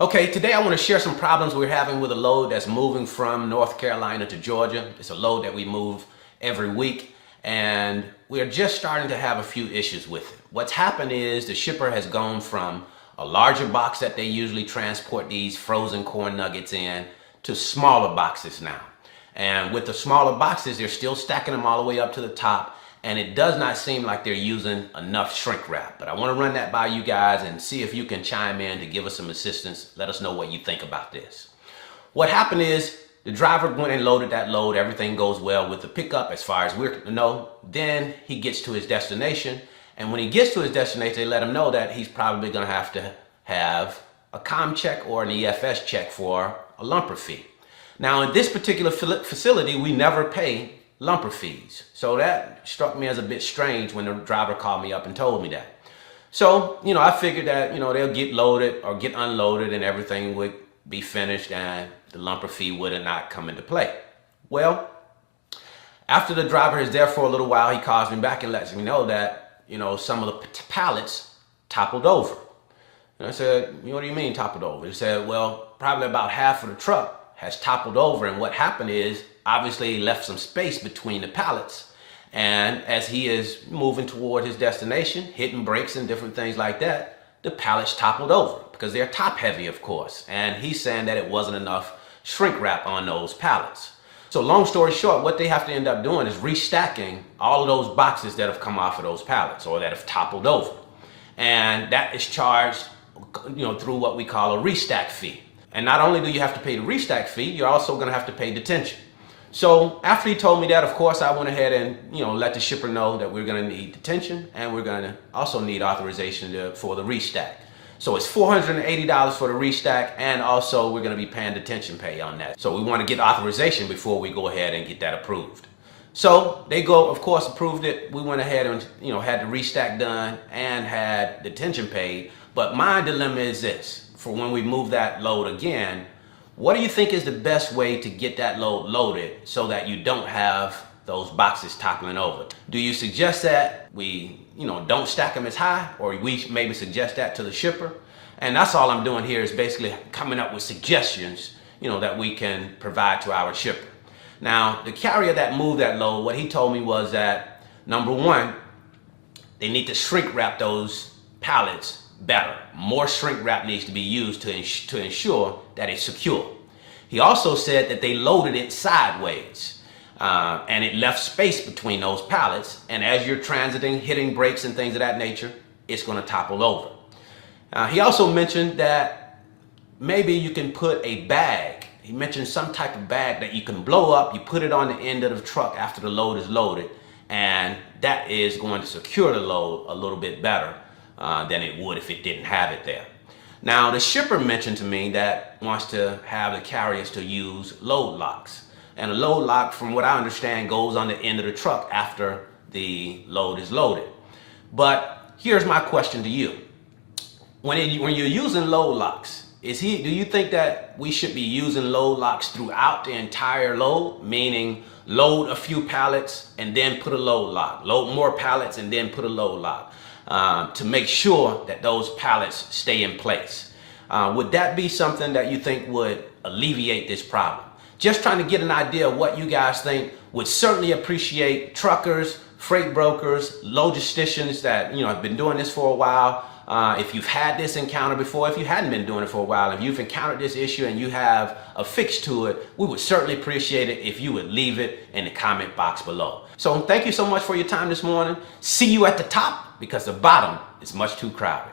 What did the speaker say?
Okay, today I want to share some problems we're having with a load that's moving from North Carolina to Georgia. It's a load that we move every week, and we're just starting to have a few issues with it. What's happened is the shipper has gone from a larger box that they usually transport these frozen corn nuggets in to smaller boxes now. And with the smaller boxes, they're still stacking them all the way up to the top, and it does not seem like they're using enough shrink wrap. But I want to run that by you guys and see if you can chime in to give us some assistance. Let us know what you think about this. What happened is the driver went and loaded that load. Everything goes well with the pickup as far as we're know. Then he gets to his destination, and when he gets to his destination, they let him know that he's probably going to have a com check or an EFS check for a lumper fee. Now, in this particular facility, we never pay lumper fees. So that struck me as a bit strange when the driver called me up and told me that. So, I figured that, they'll get loaded or get unloaded and everything would be finished and the lumper fee would not come into play. Well, after the driver is there for a little while, he calls me back and lets me know that, some of the pallets toppled over. And I said, what do you mean toppled over? He said, well, probably about half of the truck has toppled over, and what happened is obviously he left some space between the pallets, and as he is moving toward his destination, hitting brakes and different things like that, the pallets toppled over because they're top heavy, of course, and he's saying that it wasn't enough shrink wrap on those pallets. So long story short, what they have to end up doing is restacking all of those boxes that have come off of those pallets or that have toppled over, and that is charged through what we call a restack fee. And not only do you have to pay the restack fee, you're also going to have to pay detention. So after he told me that, of course, I went ahead and let the shipper know that we're going to need detention, and we're going to also need authorization for the restack. So it's $480 for the restack, and also we're going to be paying detention pay on that. So we want to get authorization before we go ahead and get that approved. So they of course, approved it. We went ahead and had the restack done and had detention paid. But my dilemma is this: for when we move that load again, what do you think is the best way to get that load loaded so that you don't have those boxes toppling over? Do you suggest that we, don't stack them as high, or we maybe suggest that to the shipper? And that's all I'm doing here is basically coming up with suggestions, that we can provide to our shipper. Now, the carrier that moved that load, what he told me was that, number one, they need to shrink wrap those pallets better. More shrink wrap needs to be used to ensure that it's secure. He also said that they loaded it sideways, and it left space between those pallets, and as you're transiting, hitting brakes and things of that nature, it's going to topple over. He also mentioned that maybe you can put a bag. He mentioned some type of bag that you can blow up, you put it on the end of the truck after the load is loaded, and that is going to secure the load a little bit better than it would if it didn't have it there. Now, the shipper mentioned to me that wants to have the carriers to use load locks. And a load lock, from what I understand, goes on the end of the truck after the load is loaded. But here's my question to you. When you're using load locks, do you think that we should be using load locks throughout the entire load? Meaning load a few pallets and then put a load lock. Load more pallets and then put a load lock. To make sure that those pallets stay in place. Would that be something that you think would alleviate this problem? Just trying to get an idea of what you guys think. Would certainly appreciate truckers, freight brokers, logisticians that have been doing this for a while. If you've had this encounter before, if you hadn't been doing it for a while, if you've encountered this issue and you have a fix to it, we would certainly appreciate it if you would leave it in the comment box below. So thank you so much for your time this morning. See you at the top, because the bottom is much too crowded.